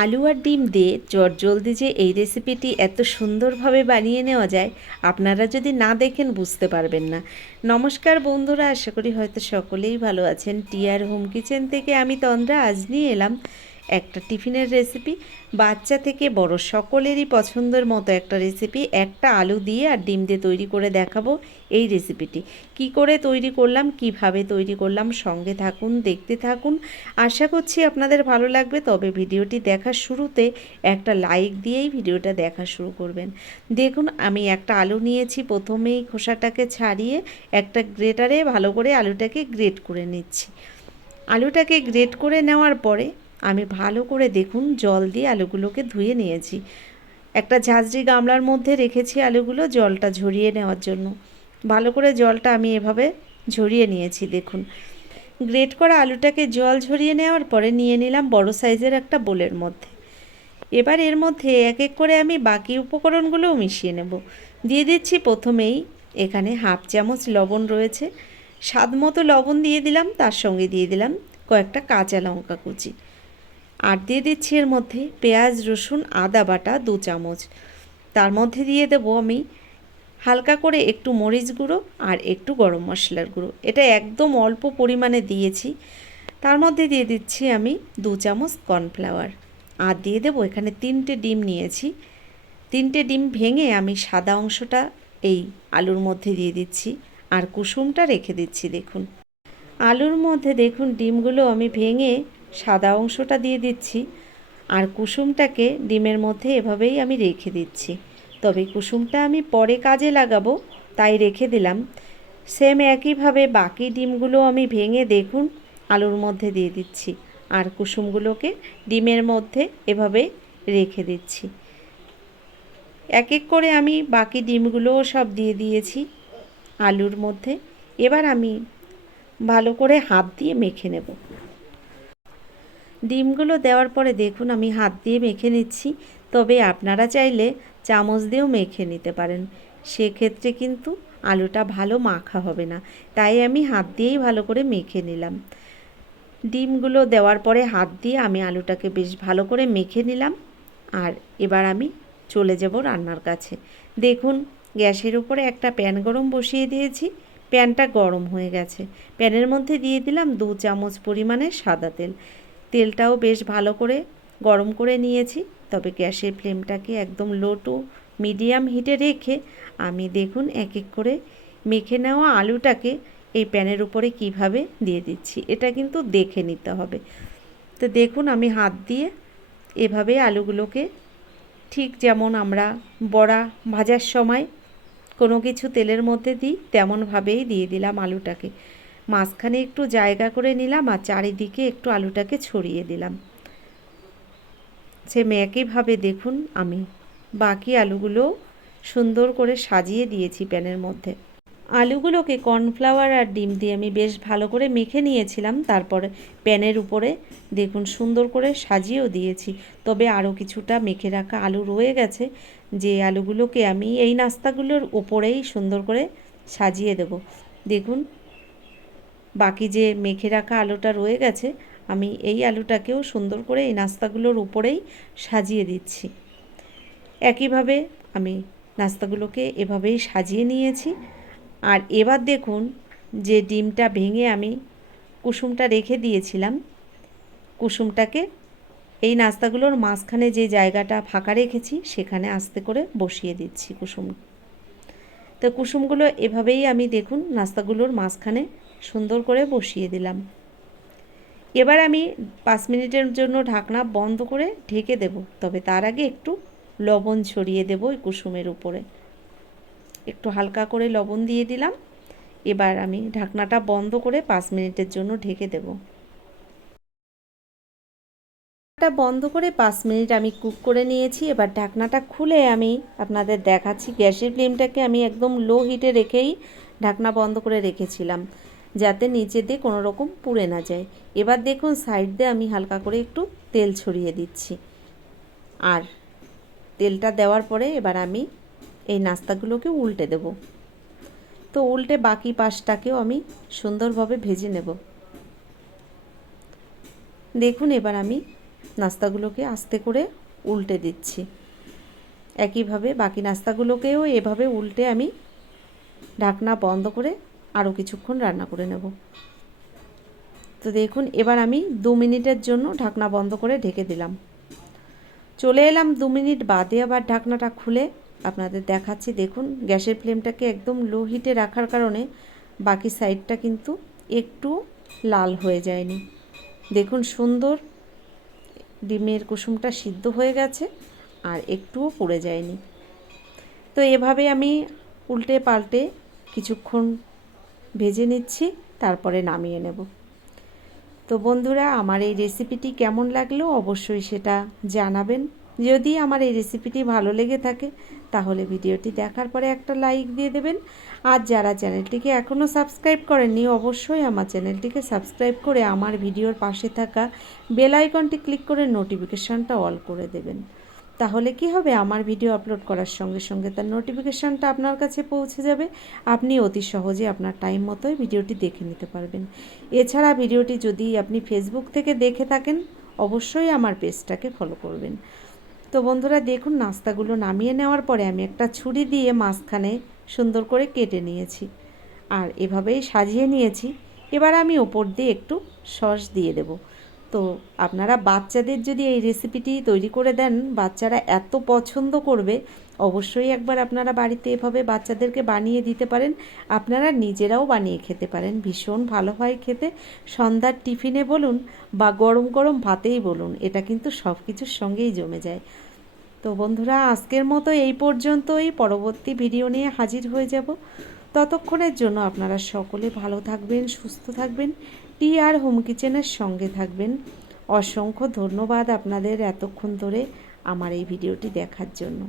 আলু আর ডিম দিয়ে চটজলদি যে এই রেসিপিটি এত সুন্দরভাবে বানিয়ে নেওয়া যায়, আপনারা যদি না দেখেন বুঝতে পারবেন না। নমস্কার বন্ধুরা, আশা করি হয়তো সকলেই ভালো আছেন। টিয়ার হোম কিচেন থেকে আমি তন্দ্রা আজ নিয়ে এলাম একটা টিফিনের রেসিপি। বাচ্চা থেকে বড় সকলেরই পছন্দের মতো একটা রেসিপি। একটা আলু দিয়ে আর ডিম দিয়ে তৈরি করে দেখাবো এই রেসিপিটি। কি করে তৈরি করলাম, কিভাবে তৈরি করলাম, সঙ্গে থাকুন, দেখতে থাকুন। আশা করছি আপনাদের ভালো লাগবে। তবে ভিডিওটি দেখার শুরুতে একটা লাইক দিয়েই ভিডিওটা দেখা শুরু করবেন। দেখুন, আমি একটা আলু নিয়েছি। প্রথমেই খোসাটাকে ছাড়িয়ে একটা গ্রেটারে ভালো করে আলুটাকে গ্রেট করে নিচ্ছি। আলুটাকে গ্রেট করে নেওয়ার পরে আমি ভালো করে দেখুন জল দিয়ে আলুগুলোকে ধুয়ে নিয়েছি। একটা ঝাঁঝরি গামলার মধ্যে রেখেছি আলুগুলো জলটা ঝরিয়ে নেওয়ার জন্য। ভালো করে জলটা আমি এভাবে ঝরিয়ে নিয়েছি। দেখুন, গ্রেট করা আলুটাকে জল ঝরিয়ে নেওয়ার পরে নিয়ে নিলাম বড় সাইজের একটা বোলের মধ্যে। এবার এর মধ্যে এক এক করে আমি বাকি উপকরণগুলোও মিশিয়ে নেব। দিয়ে দিচ্ছি প্রথমেই এখানে হাফ চামচ লবণ রয়েছে, স্বাদ মতো লবণ দিয়ে দিলাম। তার সঙ্গে দিয়ে দিলাম কয়েকটা কাঁচা লঙ্কা কুচি। আর দিয়ে দিচ্ছি এর মধ্যে পেঁয়াজ রসুন আদা বাটা 2 চামচ। তার মধ্যে দিয়ে দেবো আমি হালকা করে একটু মরিচ গুঁড়ো আর একটু গরম মশলার গুঁড়ো। এটা একদম অল্প পরিমাণে দিয়েছি। তার মধ্যে দিয়ে দিচ্ছি আমি 2 চামচ কর্নফ্লাওয়ার। আর দিয়ে দেবো এখানে 3টে ডিম নিয়েছি। 3টে ডিম ভেঙে আমি সাদা অংশটা এই আলুর মধ্যে দিয়ে দিচ্ছি আর কুসুমটা রেখে দিচ্ছি। দেখুন, আলুর মধ্যে দেখুন ডিমগুলো আমি ভেঙে সাদা অংশটা দিয়ে দিচ্ছি আর কুসুমটাকে ডিমের মধ্যে এভাবেই আমি রেখে দিচ্ছি। তবে কুসুমটা আমি পরে কাজে লাগাবো, তাই রেখে দিলাম। সেম একইভাবে বাকি ডিমগুলো আমি ভেঙে দেখুন আলুর মধ্যে দিয়ে দিচ্ছি আর কুসুমগুলোকে ডিমের মধ্যে এভাবে রেখে দিচ্ছি। এক এক করে আমি বাকি ডিমগুলোও সব দিয়ে দিয়েছি আলুর মধ্যে। এবার আমি ভালো করে হাত দিয়ে মেখে নেব। ডিমগুলো দেওয়ার পরে দেখুন আমি হাত দিয়ে মেখে নিচ্ছি। তবে আপনারা চাইলে চামচ দিয়েও মেখে নিতে পারেন, সেক্ষেত্রে কিন্তু আলুটা ভালো মাখা হবে না। তাই আমি হাত দিয়েই ভালো করে মেখে নিলাম। ডিমগুলো দেওয়ার পরে হাত দিয়ে আমি আলুটাকে বেশ ভালো করে মেখে নিলাম। আর এবার আমি চলে যাব রান্নার কাছে। দেখুন, গ্যাসের উপরে একটা প্যান গরম বসিয়ে দিয়েছি। প্যানটা গরম হয়ে গেছে। প্যানের মধ্যে দিয়ে দিলাম 2 চামচ পরিমাণে সাদা তেল। তেলটাও বেশ ভালো করে গরম করে নিয়েছি। তবে গ্যাসের ফ্লেমটাকে একদম লো টু মিডিয়াম হিটে রেখে আমি দেখুন এক এক করে মেখে নেওয়া আলুটাকে এই প্যানের উপরে কিভাবে দিয়ে দিচ্ছি, এটা কিন্তু দেখে নিতে হবে। তো দেখুন আমি হাত দিয়ে এভাবে আলুগুলোকে ঠিক যেমন আমরা বড়া ভাজার সময় কোনো কিছু তেলের মধ্যে দিই তেমনভাবেই দিয়ে দিলাম আলুটাকে। মাঝখানে একটু জায়গা করে নিলাম আর চারিদিকে একটু আলুটাকে ছড়িয়ে দিলাম। সেম একইভাবে দেখুন আমি বাকি আলুগুলো সুন্দর করে সাজিয়ে দিয়েছি প্যানের মধ্যে। আলুগুলোকে কর্নফ্লাওয়ার আর ডিম দিয়ে আমি বেশ ভালো করে মেখে নিয়েছিলাম। তারপরে প্যানের উপরে দেখুন সুন্দর করে সাজিয়েও দিয়েছি। তবে আরও কিছুটা মেখে রাখা আলু রয়ে গেছে, যে আলুগুলোকে আমি এই নাস্তাগুলোর উপরেই সুন্দর করে সাজিয়ে দেব। দেখুন, বাকি যে মেখে রাখা আলুটা রয়ে গেছে আমি এই আলুটাকেও সুন্দর করে এই নাস্তাগুলোর উপরেই সাজিয়ে দিচ্ছি। একইভাবে আমি নাস্তাগুলোকে এভাবেই সাজিয়ে নিয়েছি। আর এবার দেখুন যে ডিমটা ভেঙে আমি কুসুমটা রেখে দিয়েছিলাম, কুসুমটাকে এই নাস্তাগুলোর মাঝখানে যে জায়গাটা ফাঁকা রেখেছি সেখানে আস্তে করে বসিয়ে দিচ্ছি কুসুম। তো কুসুমগুলো এভাবেই আমি দেখুন নাস্তাগুলোর মাঝখানে সুন্দর করে বসিয়ে দিলাম। এবার আমি 5 মিনিটের জন্য ঢাকনা বন্ধ করে ঢেকে দেব। তবে তার আগে একটু লবণ ছড়িয়ে দেব এই কুসুমের উপরে। একটু হালকা করে লবণ দিয়ে দিলাম। এবার আমি ঢাকনাটা বন্ধ করে 5 মিনিটের জন্য ঢেকে দেব। ঢাকনাটা বন্ধ করে 5 মিনিট আমি কুক করে নিয়েছি। এবার ঢাকনাটা খুলে আমি আপনাদের দেখাচ্ছি। গ্যাসের ফ্লেমটাকে আমি একদম লো হিটে রেখেই ঢাকনা বন্ধ করে রেখেছিলাম, যাতে নিচে দিয়ে কোনো রকম পুড়ে না যায়। এবার দেখুন সাইড দিয়ে আমি হালকা করে একটু তেল ছড়িয়ে দিচ্ছি। আর তেলটা দেওয়ার পরে এবার আমি এই নাস্তাগুলোকে উল্টে দেব। তো উল্টে বাকি পাশটাকেও আমি সুন্দরভাবে ভেজে নেব। দেখুন এবার আমি নাস্তাগুলোকে আস্তে করে উল্টে দিচ্ছি। একইভাবে বাকি নাস্তাগুলোকেও এভাবে উল্টে আমি ঢাকনা বন্ধ করে আরও কিছুক্ষণ রান্না করে নেব। তো দেখুন এবার আমি 2 মিনিটের জন্য ঢাকনা বন্ধ করে ঢেকে দিলাম। চলে এলাম 2 মিনিট বাদে আবার ঢাকনাটা খুলে আপনাদের দেখাচ্ছি। দেখুন গ্যাসের ফ্লেমটাকে একদম লো হিটে রাখার কারণে বাকি সাইডটা কিন্তু একটু লাল হয়ে যায়নি। দেখুন সুন্দর ডিমের কুসুমটা সিদ্ধ হয়ে গেছে আর একটুও পুড়ে যায়নি। তো এভাবে আমি উল্টে পাল্টে কিছুক্ষণ ভেজে নিচ্ছি, তারপরে নামিয়ে নেব। তো বন্ধুরা আমার এই রেসিপিটি কেমন লাগলো অবশ্যই সেটা জানাবেন। যদি আমার এই রেসিপিটি ভালো লেগে থাকে তাহলে ভিডিওটি দেখার পরে একটা লাইক দিয়ে দেবেন। আর যারা চ্যানেলটিকে এখনও সাবস্ক্রাইব করেননি অবশ্যই আমার চ্যানেলটিকে সাবস্ক্রাইব করে আমার ভিডিওর পাশে থাকা বেল আইকনটি ক্লিক করে নোটিফিকেশানটা অল করে দেবেন। তাহলে কি হবে, আমার ভিডিও আপলোড করার সঙ্গে সঙ্গে তার নোটিফিকেশানটা আপনার কাছে পৌঁছে যাবে। আপনি অতি সহজে আপনার টাইম মতোই ভিডিওটি দেখে নিতে পারবেন। এছাড়া ভিডিওটি যদি আপনি ফেসবুক থেকে দেখে থাকেন অবশ্যই আমার পেজটাকে ফলো করবেন। তো বন্ধুরা দেখুন নাস্তাগুলো নামিয়ে নেওয়ার পরে আমি একটা ছুরি দিয়ে মাঝখানে সুন্দর করে কেটে নিয়েছি আর এভাবেই সাজিয়ে নিয়েছি। এবার আমি ওপর দিয়ে একটু সস দিয়ে দেব। তো আপনারা বাচ্চাদের যদি এই রেসিপিটি তৈরি করে দেন বাচ্চারা এত পছন্দ করবে, অবশ্যই একবার আপনারা বাড়িতে এভাবে বাচ্চাদেরকে বানিয়ে দিতে পারেন। আপনারা নিজেরাও বানিয়ে খেতে পারেন, ভীষণ ভালো হয় খেতে। সন্ধ্যার টিফিনে বলুন বা গরম গরম ভাতেই বলুন, এটা কিন্তু সব কিছুর সঙ্গেই জমে যায়। তো বন্ধুরা আজকের মতো এই পর্যন্তই, পরবর্তী ভিডিও নিয়ে হাজির হয়ে যাব। ততক্ষণের জন্য আপনারা সকলে ভালো থাকবেন, সুস্থ থাকবেন, টিআর হোম কিচেনের সঙ্গে থাকবেন। অসংখ্য ধন্যবাদ আপনাদের এতক্ষণ ধরে আমার এই ভিডিওটি দেখার জন্য।